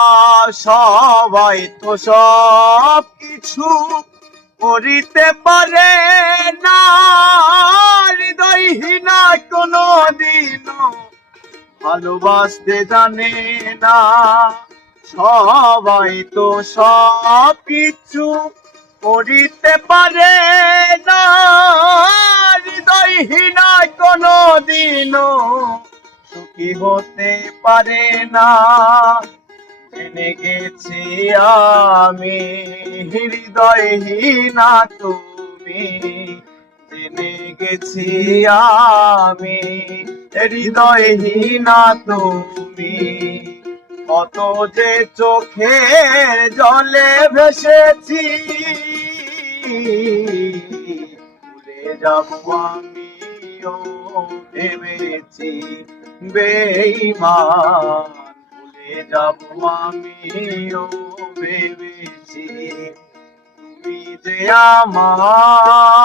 সবাই তো সব কিছু করিতে পারে না, হৃদয়হীনা কোনো দিনও ভালোবাসতে জানে না। সবাই তো সব কিছু করিতে পারে না, হৃদয়হীনা কোনো দিনও সুখী হতে পারে না। জেনে গেছি আমি হৃদয়হীনা তুমি, জেনে গেছি আমি হৃদয়হীনা তুমি। কত যে চোখের জলে ভেসেছি, ভুলে যাব আমিও ভেবেছি বেঈমান, ভুলে যাব আমিও ভেবেছি। তুমি যে আমায়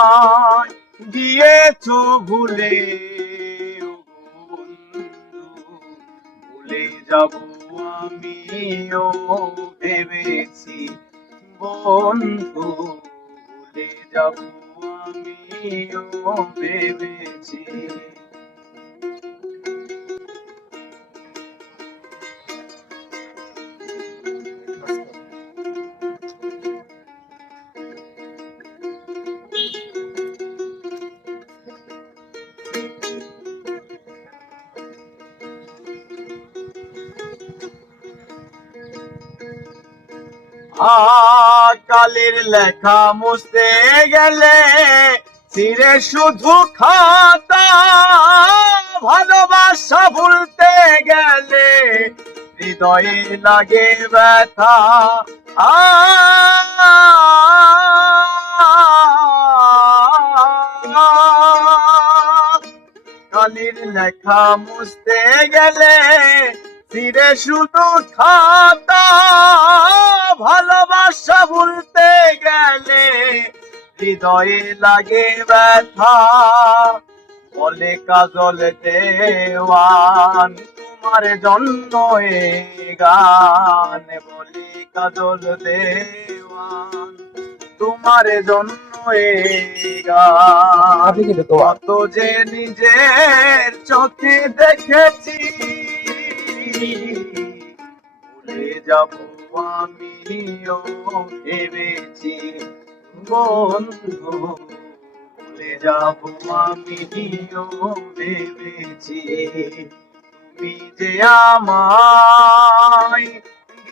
দিয়েছো ভুলে, ভুলে যাব আমিও ভেবেছি বন্ধু, ভুলে যাব আমিও ভেবেছি। কালের লেখা মুছতে গেলে চিরে শুধু খাতা, ভালোবাসা ভুলতে গেলে হৃদয়ে লাগে ব্যথা। কালের লেখা মুছতে গেলে চিরে শুধু খাতা, ভালোবাসা ভুলতে গেলে হৃদয়ে লাগে ব্যথা। বলে কাজল দেওয়ান তোমার জন্য এ গান, বলে কাজল দেওয়ান তোমার জন্য এ গান। কত যে নিজের চোখে দেখেছি, ভুলে যাব আমিও ভেবেছি বন্ধু, ভুলে যাব আমিও ভেবেছি। তুমি যে আমায়